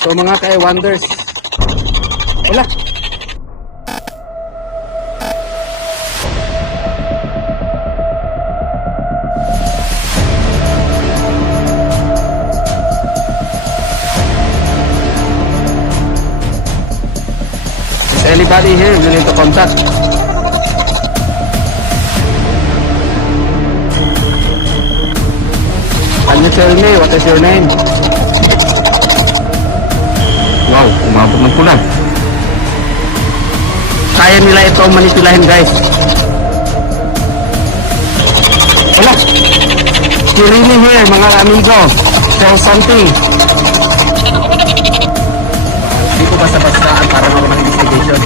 So mga ka-wonders, wala. Is anybody here willing to contact? Can you tell me what is your name? Wow, umabot ng pula. Kaya nila ito manipulahin, guys. Wala. You really here, mga amigo. Tell something. Hindi ko basta-basta ang paranormal investigation.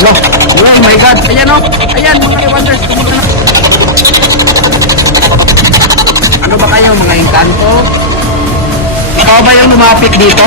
No. Oh my God. Ayan o. Ayan, mga wonders. Kumunta na. Ano ba kayo, mga engkanto? Ikaw ba yung lumapit dito?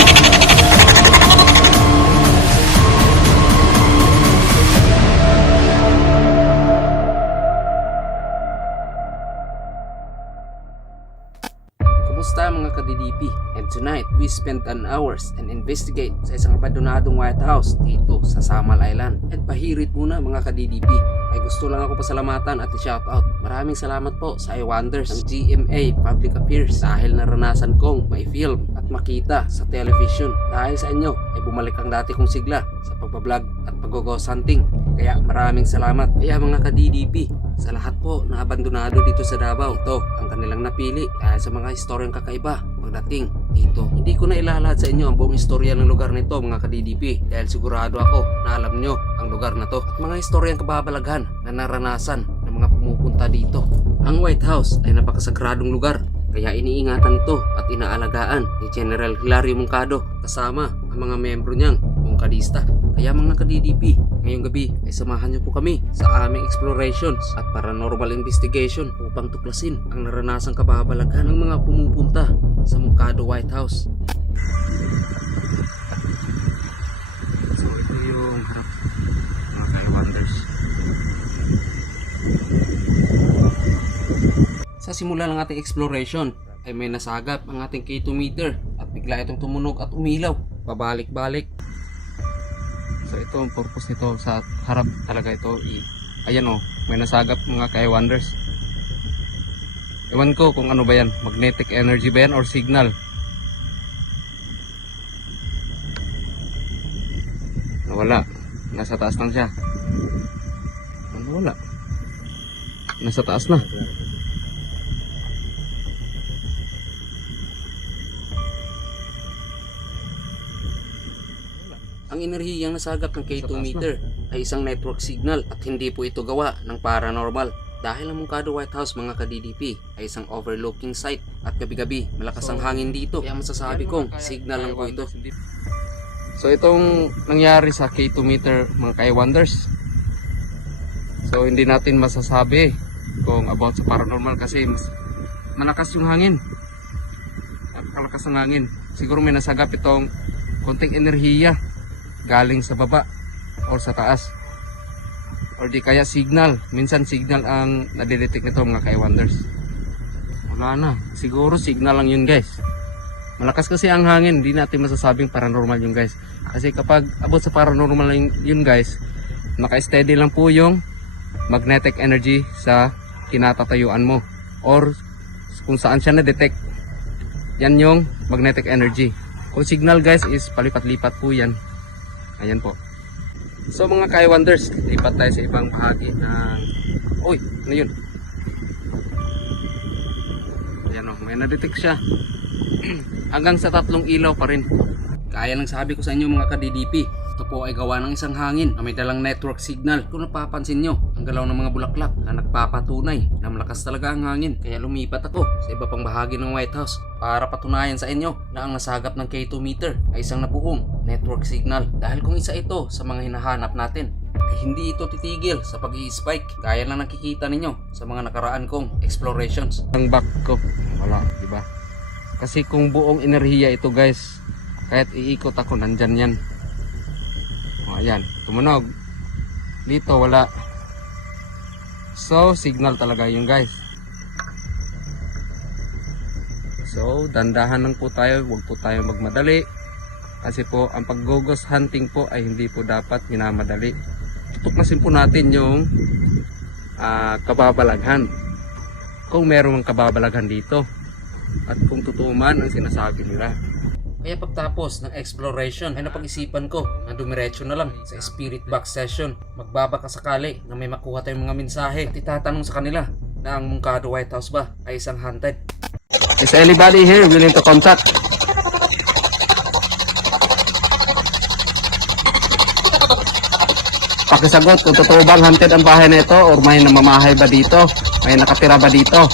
Kumusta mga ka-DDP? And tonight, we spent an hours and investigate sa isang abandonadong White House dito sa Samal Island. At pahirit muna mga ka-DDP. May gusto lang ako pasalamatan at i-shoutout. Maraming salamat po sa iWonders ng GMA Public Affairs dahil naranasan kong may film at makita sa television. Dahil sa inyo ay bumalik ang dati kong sigla sa pagbablog at pag-ghost hunting. Kaya maraming salamat. Kaya mga ka-DDP, sa lahat po na abandonado dito sa Davao, ito ang kanilang napili dahil sa mga istoryang kakaiba pagdating dito. Hindi ko na ilalahad sa inyo ang buong istorya ng lugar nito mga ka-DDP dahil sigurado ako na alam nyo ang lugar na to at mga istoryang kababalaghan na naranasan ng mga pumupunta dito. Ang White House ay napakasagradong lugar kaya iniingatan ito at inaalagaan ni General Hilario Moncado kasama ang mga membro niyang mongkadista. Kaya mga ka-DDP, ngayong gabi ay samahan niyo po kami sa aming explorations at paranormal investigation upang tuklasin ang naranasang kababalaghan ng mga pumupunta sa Moncado White House. So ito yung mga ka-wonders. Sa simula ng ating exploration ay may nasagap ang ating K2 meter at bigla itong tumunog at umilaw pabalik-balik. So ito ang purpose nito sa harap talaga ito. Ayan o, may nasagap mga ka-wonders. Ewan ko kung ano ba yan, magnetic energy ba yan or signal. Nawala, nasa taas lang siya. Nawala, nasa taas na. Ang enerhiyang nasagap ng K2 meter ay isang network signal at hindi po ito gawa ng paranormal. Dahil ang Moncado White House mga ka-DDP ay isang overlooking site at gabi-gabi malakas ang hangin dito. Kaya masasabi kong signal lang po ito. So itong nangyari sa K2 meter mga ka-wonders. So hindi natin masasabi kung about sa paranormal kasi malakas yung hangin. Malakas ang hangin. Siguro may nasagap itong konting enerhiya galing sa baba or sa taas or di kaya signal. Minsan signal ang nadidetect nito mga ka-wonders. Wala na, siguro signal lang yun guys. Malakas kasi ang hangin, hindi natin masasabing paranormal yun guys. Kasi kapag abot sa paranormal yun guys, naka-steady lang po yung magnetic energy sa kinatatayuan mo or kung saan siya na-detect. Yan yung magnetic energy. Kung signal guys is palipat-lipat po yan. Ayan po. So mga ka-wonders, lipat tayo sa ibang bahagi ng... Uy, ano yun? Ayan o, may na-detect siya. Hanggang sa 3 ilaw pa rin. Kaya lang sabi ko sa inyo mga ka-DDP, ito po ay gawa ng isang hangin na may dalang network signal. Kung napapansin nyo, ang galaw ng mga bulaklak na nagpapatunay na malakas talaga ang hangin. Kaya lumipat ako sa iba pang bahagi ng White House para patunayan sa inyo na ang nasagap ng K2 meter ay isang nabuong network signal. Dahil kung isa ito sa mga hinahanap natin, ay hindi ito titigil sa pag-i-spike. Gaya lang nakikita ninyo sa mga nakaraan kong explorations. Ang back ko, wala, diba? Kasi kung buong enerhiya ito guys, kahit iikot ako, nandyan yan. O, ayan, tumunog. Dito, wala. So, signal talaga yun guys. So, dandahan lang po tayo, huwag po tayo magmadali. Kasi po, ang pag-ghost hunting po ay hindi po dapat minamadali. Tuklasin po natin yung kababalaghan. Kung meron kababalaghan dito. At kung totoo man ang sinasabi nila. Kaya pagtapos ng exploration ay napag-isipan ko na dumiretso na lang sa spirit box session. Magbabaka sakali na may makuha tayong mga mensahe at itatanong sa kanila na ang Mungkado White House ba ay isang haunted. Is anybody here willing to contact? Pakisagot kung totoo bang haunted ang bahay na ito or may namamahay ba dito? May nakatira ba dito?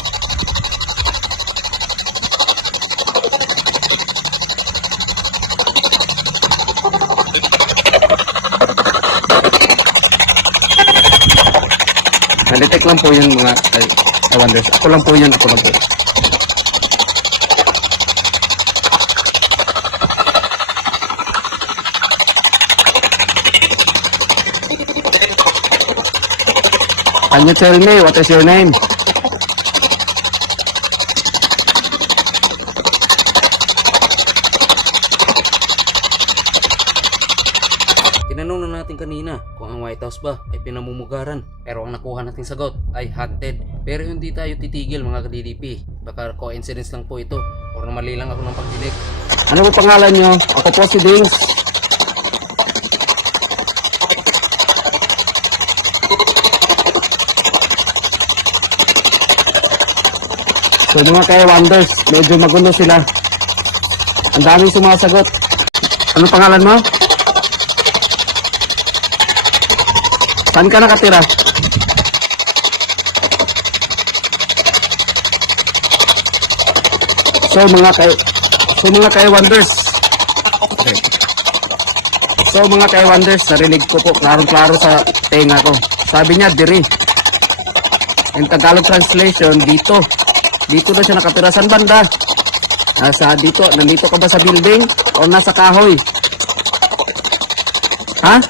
Na-detect lang po yun mga wonders. Ako lang po yun, ako lang po. Can you tell me what is your name? Tinanong na natin kanina kung ang White House ba ay pinamumugaran, pero ang nakuha nating sagot ay haunted. Pero hindi tayo titigil mga ka-DDP, baka coincidence lang po ito or mali lang ako ng pagdinig. Ano po pangalan nyo? Ako po si Dings. So mga kaya wonders, medyo magulo sila. Ang daming sumasagot. Ano pangalan mo? Saan ka nakatira? So mga kaya wonders. Okay. So mga kaya wonders, narinig ko po klaro-klaro sa tenga ko. Sabi niya diri. In Tagalog translation, dito. Dito na siya nakatira. Saan banda? Dito. Nandito ka ba sa building? O nasa kahoy? Ha?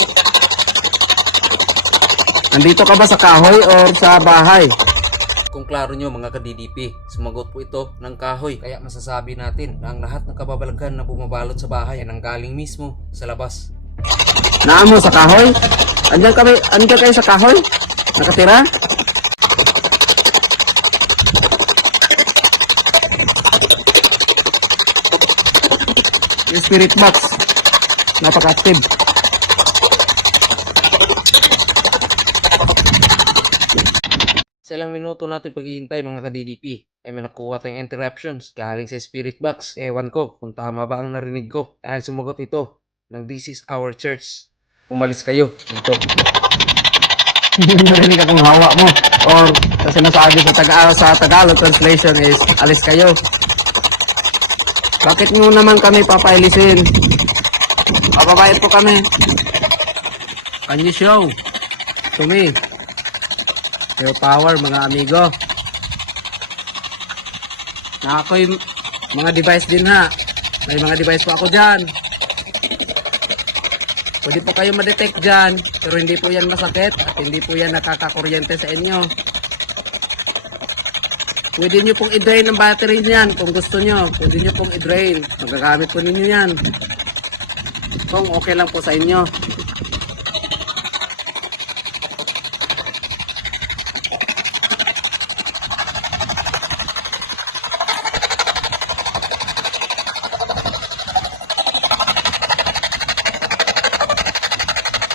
Nandito ka ba sa kahoy o sa bahay? Kung klaro nyo mga ka-DDP, sumagot po ito ng kahoy. Kaya masasabi natin na ang lahat ng kababalaghan na bumabalot sa bahay ay nanggaling mismo sa labas. Naamo sa kahoy? Andiyan kayo sa kahoy? Nakatira? Yung spirit box, napaka-active. Sa ilang minuto natin paghihintay mga ka-DDP ay may nakuha tayong interruptions galing sa spirit box. Ewan ko kung tama ba ang narinig ko dahil sumagot ito ng "This is our church. Umalis kayo dito." Hindi narinig akong hawa mo or sa sinasabi sa Tagalog translation is alis kayo. Bakit mo naman kami papailisin? Papabayad po kami. Can you show to me your power mga amigo? Na ako'y mga device din ha. May mga device po ako dyan. Pwede po kayo ma-detect dyan. Pero hindi po yan masakit. At hindi po yan nakakakuryente sa inyo. Pwede nyo pong i-drain ang battery niyan kung gusto nyo. Pwede nyo pong i-drain. Magagamit po ninyo yan. Kung okay lang po sa inyo.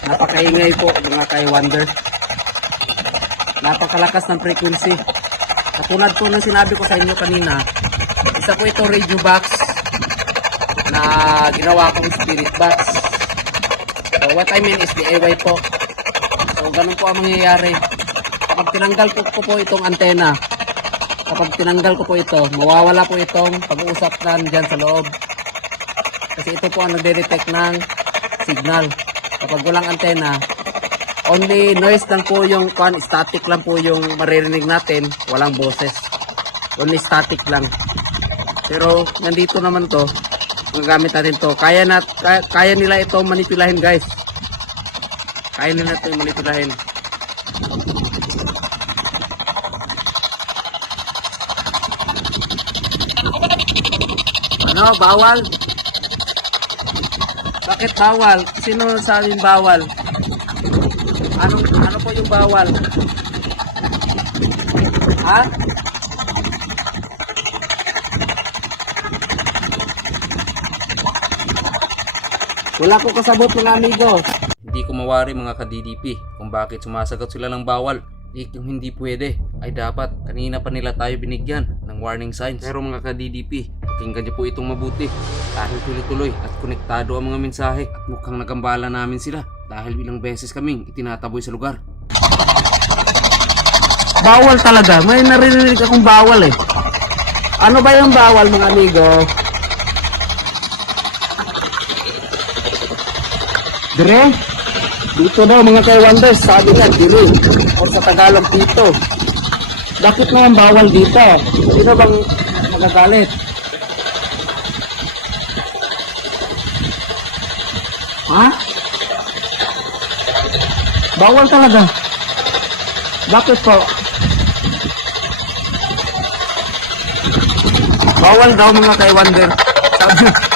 Napakaingay po mga kay-wonder. Napakalakas ng frequency. Katulad po ng sinabi ko sa inyo kanina, isa po ito radio box na ginawa kong spirit box. So what I mean is DIY po. So ganun po ang mangyayari. Kapag tinanggal ko po itong antena, kapag tinanggal ko po ito, mawawala po itong pag-uusap na dyan sa loob. Kasi ito po ang nagde-detect ng signal. Kapag walang antena, only noise lang po yung static lang po yung maririnig natin, walang boses. Only static lang. Pero nandito naman to, magagamit natin to. Kaya nila ito manipulahin, guys. Kaya nila ito manipulahin. Ano, bawal? Bakit bawal? Sino sabing bawal? Ano po yung bawal? Ha? Wala ko kasabot mga amigo. Hindi ko mawari mga ka-DDP kung bakit sumasagot sila ng bawal. Yung hindi pwede ay dapat kanina pa nila tayo binigyan ng warning signs. Pero mga ka-DDP, pakinggan niyo po itong mabuti dahil tuloy-tuloy at konektado ang mga mensahe at mukhang nagambala namin sila dahil ilang beses kaming itinataboy sa lugar. Bawal talaga, may narinig akong bawal eh. Ano ba yung bawal mga amigo? Dire? Dito daw mga kay-wonders, sabi nga dire. O sa Tagalog dito. Bakit naman bawal dito? Sino bang magagalit? Ha? Bawal talaga. Bakit po? Bawal daw mga kay-wonder.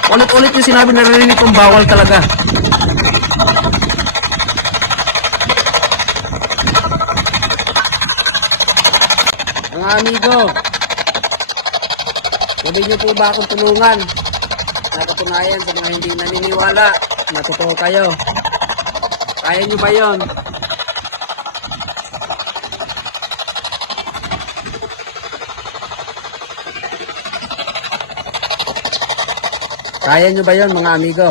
Ulit-ulit yung sinabi, narinig kong bawal talaga. Mga amigo, pwede niyo po ba akong tulungan? Napatunayan sa mga hindi naniniwala na totoo kayo. Kaya niyo ba yon? Kaya nyo ba yon mga amigo?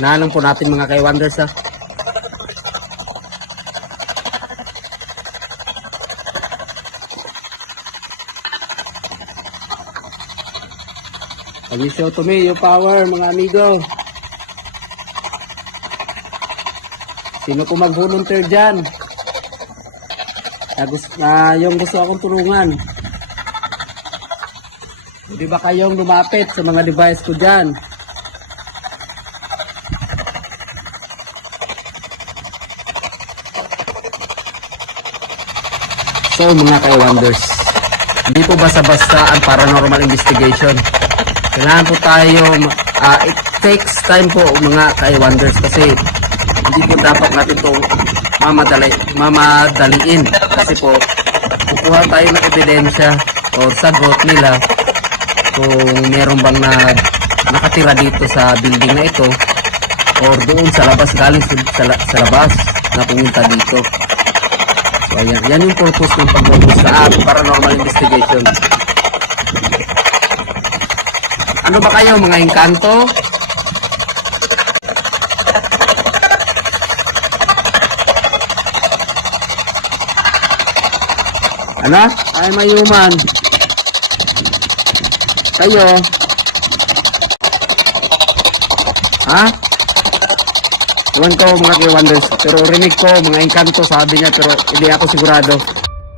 Nalang po natin mga kay-wonders ha. Show to me your power mga amigo. Sino po mag-volunteer dyan? Yung gusto akong tulungan. Hindi ba kayong lumapit sa mga device ko dyan? So mga kay-wonders, hindi po basta-basta ang paranormal investigation. Kailangan po tayo, it takes time po mga kay-wonders kasi hindi po dapat natin itong mamadaliin. Kasi po, kukuha tayo ng ebidensya o sagot nila kung meron bang nakatira dito sa building na ito or doon sa labas, galing sa labas na pumunta dito. So ayan, yan yung purpose ng pag-focus sa paranormal investigation. Ano ba kayo mga engkanto? Ano? Ay mayuman. Kayo? Ha? Iwan ko mga kay-wonders. Pero rinig ko mga engkanto sabi niya pero hindi ako sigurado.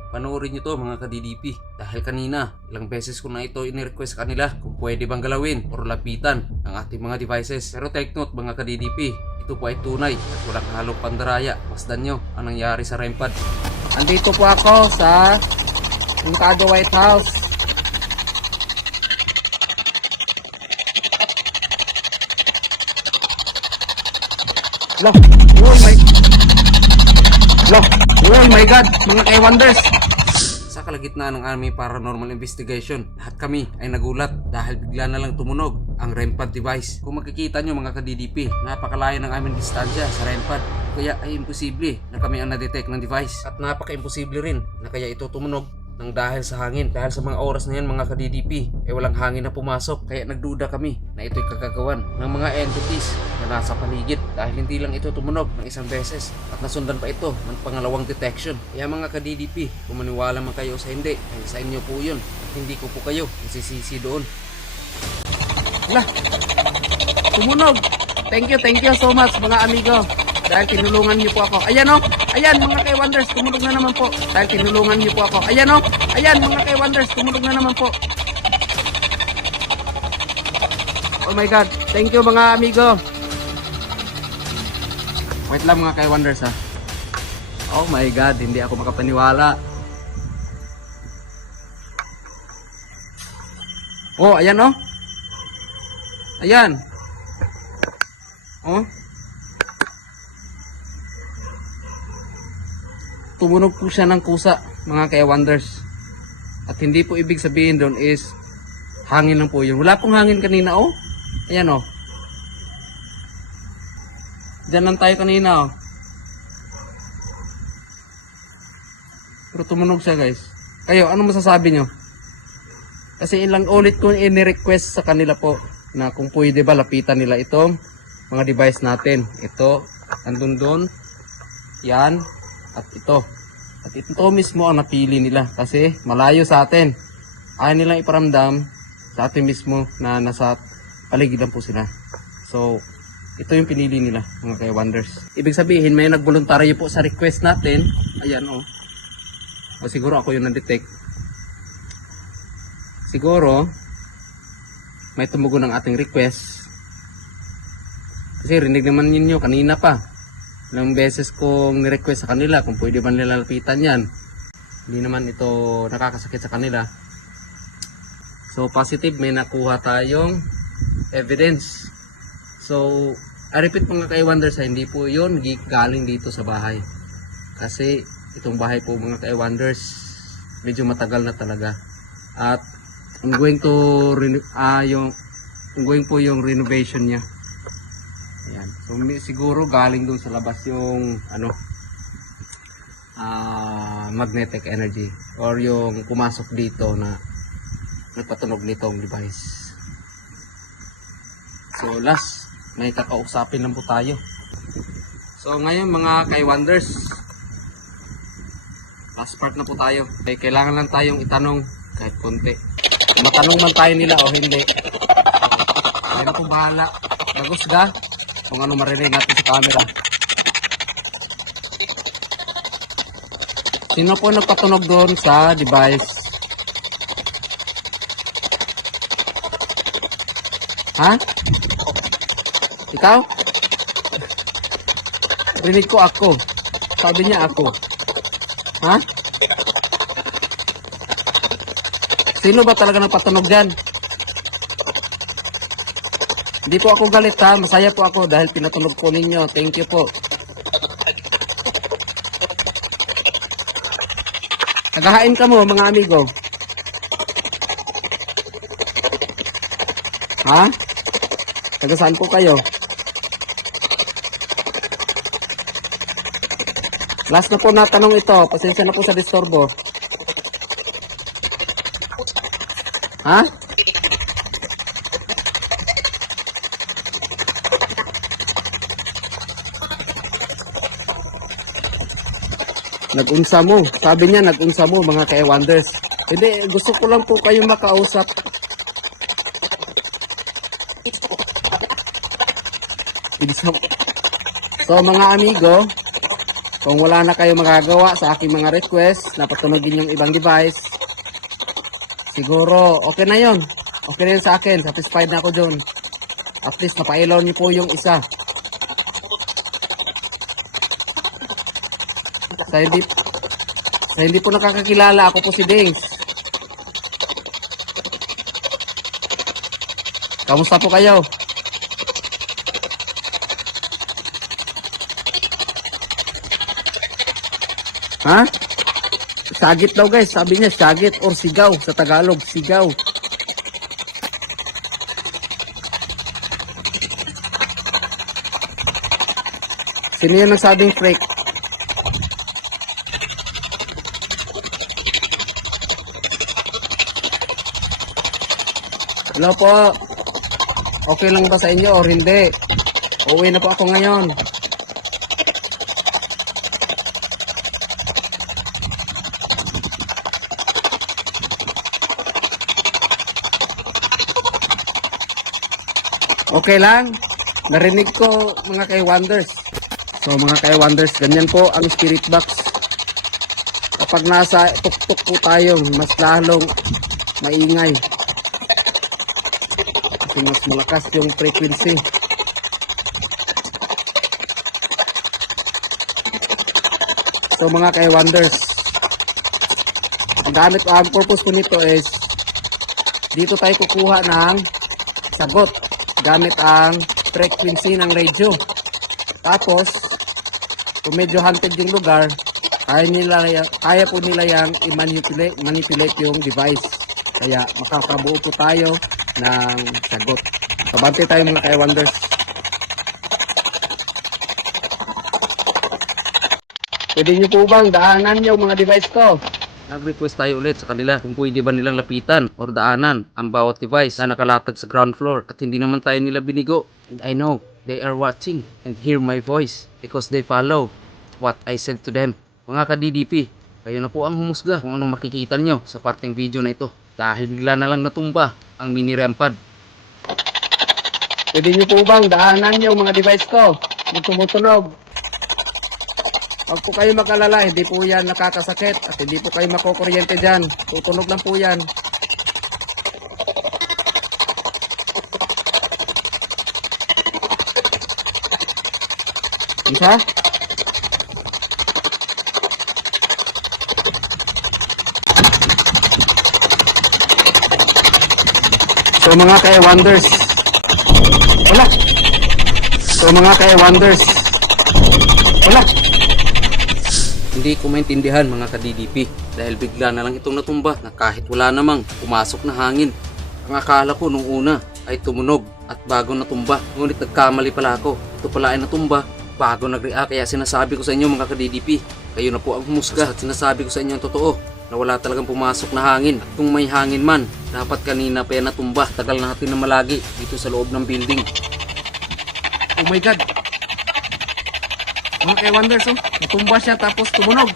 Panoorin nyo to mga ka-DDP dahil kanina ilang beses ko na ito in-request kanila kung pwede bang galawin or lapitan ang ating mga devices. Pero take note mga ka-DDP, ito po ay tunay at walang halong pandaraya. Masdan nyo ang nangyari sa REMPAD. Andito po ako sa Mercado White House. Look, oh my God, mga kay-wonders. Sa kalagitnaan ng aming paranormal investigation, lahat kami ay nagulat dahil bigla na lang tumunog ang REMPAD device. Kung makikita nyo mga ka-DDP, napakalayo ng aming distansya sa REMPAD. Kaya ay imposible na kami ang na-detect ng device. At napaka-imposible rin na kaya ito tumunog nang dahil sa hangin. Dahil sa mga oras na yan mga ka-DDP, walang hangin na pumasok. Kaya nagduda kami na ito'y kagagawan ng mga entities na nasa paligid. Dahil hindi lang ito tumunog ng isang beses at nasundan pa ito ng pangalawang detection. Kaya mga ka-DDP, kung maniwala man kayo sa hindi, ay sa inyo po yun. At hindi ko po kayo nasisisi doon. Wala, tumunog. Thank you so much mga amigo. Dahil tinulungan niyo po ako. Ayan o. Ayan mga kay-wonders. Tumunog na naman po. Dahil tinulungan niyo po ako. Ayan o. Ayan mga kay-wonders. Tumunog na naman po. Oh my God. Thank you mga amigo. Wait lang mga kay-wonders ha. Oh my God. Hindi ako makapaniwala. Oh, ayan oh. Ayan. Oh. Tumunog po siya ng kusa, mga ka-wonders. At hindi po ibig sabihin doon is hangin lang po yun. Wala pong hangin kanina oh. Ayan oh. Diyan lang tayo kanina oh. Pero tumunog siya guys. Kayo, ano masasabi nyo? Kasi ilang ulit ko ini-request sa kanila po na kung pwede ba lapitan nila itong mga device natin. Ito, andun doon, yan, at ito. At ito mismo ang napili nila kasi malayo sa atin. Ayaw nilang iparamdam sa atin mismo na nasa paligid lang po sila. So, ito yung pinili nila mga ka-wonders. Ibig sabihin may nagboluntaryo po sa request natin. Ayan o. O siguro ako yung na-detect. Siguro may tumugon ng ating request. Kasi rinig naman ninyo kanina pa. Ilang beses kong ni-request sa kanila kung pwede ba nila lapitan yan. Hindi naman ito nakakasakit sa kanila. So positive, may nakuha tayong evidence. So I repeat mga ka-wonders, hindi po yun galing dito sa bahay. Kasi itong bahay po mga ka-wonders, medyo matagal na talaga. At ongoing po yung renovation niya. Ayan. So siguro galing dun sa labas yung magnetic energy or yung pumasok dito na nagpatunog nitong device. So last, may kakausapin lang po tayo. So ngayon mga ka-wonders, last part na po tayo. Okay, kailangan lang tayong itanong kahit konti. Matanong man tayo nila o hindi. Ayun po bahala. Bagos ga kung ano marinig natin sa camera. Sino po nagpatunog doon sa device? Ha? Ikaw? Rinig ko ako. Sabi niya ako. Ha? Sino ba talaga nagpatunog dyan? Hindi po ako galit ha. Masaya po ako dahil pinatunog po ninyo. Thank you po. Nagahain ka mo mga amigo. Ha? Taga saan po kayo? Last na po natanong ito. Pasensya na po sa disturbo. Ha? Nag-unsa mo. Sabi niya nag-unsa mo mga ka-wonders. Hindi, gusto ko lang po kayong makausap. So mga amigo, kung wala na kayo magagawa sa aking mga request na patunogin yung ibang device, siguro okay na yon. Okay na yun sa akin. Satisfied na ako dun. At least napailaw niyo po yung isa. Sa hindi po nakakakilala, ako po si Dings. Kamusta po kayo? Ha? Sagit daw guys. Sabi niya sagit or sigaw. Sa Tagalog, sigaw. Sino yung nagsabing freak? Hello po. Okay lang ba sa inyo or hindi? Uuwi na po ako ngayon. Okay lang. Narinig ko mga ka-wonders. So mga ka-wonders, ganyan po ang spirit box. Kapag nasa tuktok po tayo, mas lalong maingay. Kasi mas malakas yung frequency. So mga ka-wonders, ang purpose ko nito is dito tayo kukuha ng sagot gamit ang frequency ng radio. Tapos, kung medyo haunted yung lugar, kaya po nila yang i-manipulate yung device. Kaya makakabuo po tayo ng sagot. Pabante tayo mga ka-wonders. Pwede nyo po bang daanan yung mga device ko? Nag-request tayo ulit sa kanila kung pwede ba nilang lapitan or daanan ang bawat device na nakalatag sa ground floor at hindi naman tayo nila binigo. And I know they are watching and hear my voice because they follow what I said to them. Mga ka-DDP, kayo na po ang humusga kung anong makikita nyo sa parteng video na ito dahil bigla na lang natumba ang mini REM pad. Pwede nyo po bang daanan yung mga device ko? Yung tumutunog. Huwag po kayo mag-alala, hindi po yan nakakasakit at hindi po kayo makukuryente dyan. Tutunog lang po yan. Isa? So mga ka-wonders, wala. So mga ka-wonders, wala. Hindi ko maintindihan mga ka-DDP dahil bigla na lang itong natumba na kahit wala namang pumasok na hangin. Ang akala ko nung una ay tumunog at bago natumba. Ngunit nagkamali pala ako. Ito pala ay natumba bago nag-react. Kaya sinasabi ko sa inyo mga ka-DDP, kayo na po ang humusga at sinasabi ko sa inyo ang totoo na wala talagang pumasok na hangin. At kung may hangin man, dapat kanina pa yan natumba. Tagal natin na malagi dito sa loob ng building. Oh my God! Mga ka-wonders, oh, natumba siya tapos tumunog.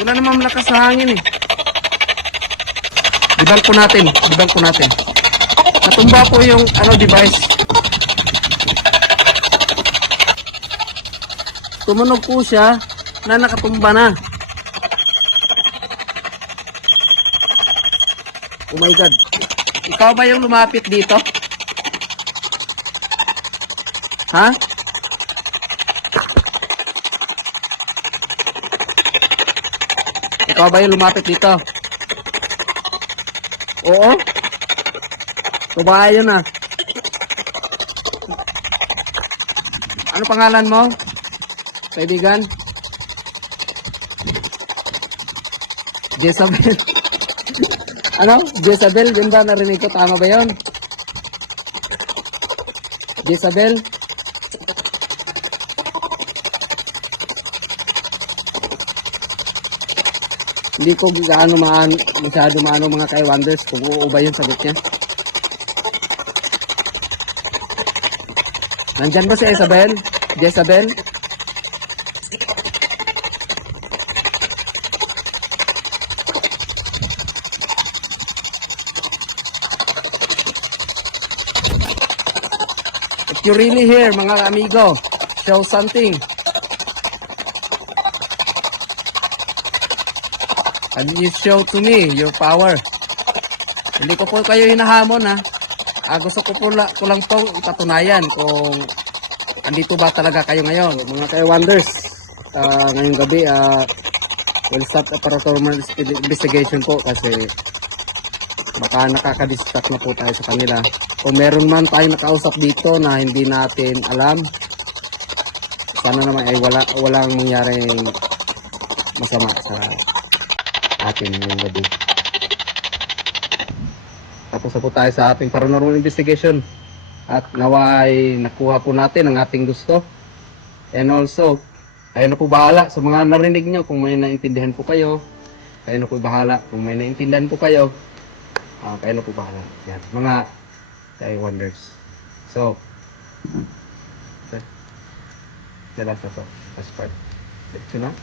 Wala namang lakas sa hangin eh. Dibang po natin. Natumba po yung device. Tumunog po siya na nakatumba na. Oh my God. Ikaw ba yung lumapit dito? Ha? Ikaw ba yung lumapit dito? Oo? Tubahay yun ah. Ano pangalan mo? Kaibigan? Jezabel. Ano? Jezabel? Yun ba narinig ko? Tama ba yun? Jezabel? Hindi ko masyado maano mga ka-wonders kung oo ba yung sagot niya. Nandyan ba si Isabel? Jezabel? If you're really here mga amigo, show something. And you show to me your power. Hindi ko po kayo hinahamon ha. Gusto ko lang po ipatunayan kung andito ba talaga kayo ngayon. Mga ka-wonders, ngayong gabi, we'll start a paranormal investigation po kasi baka nakaka-distract na po tayo sa kanila. Kung meron man tayong nakausap dito na hindi natin alam, sana naman ay walang mangyaring masama sa atin ngayong gabi. Tapos na po tayo sa ating paranormal investigation at naway nakuha po natin ang ating gusto. And also, kayo na po bahala sa mga narinig nyo. Kung may naintindihan po kayo, kayo na po bahala. Kung may naintindihan po kayo, kayo na po bahala. Yan, mga wonders. So, the last part. Let's na.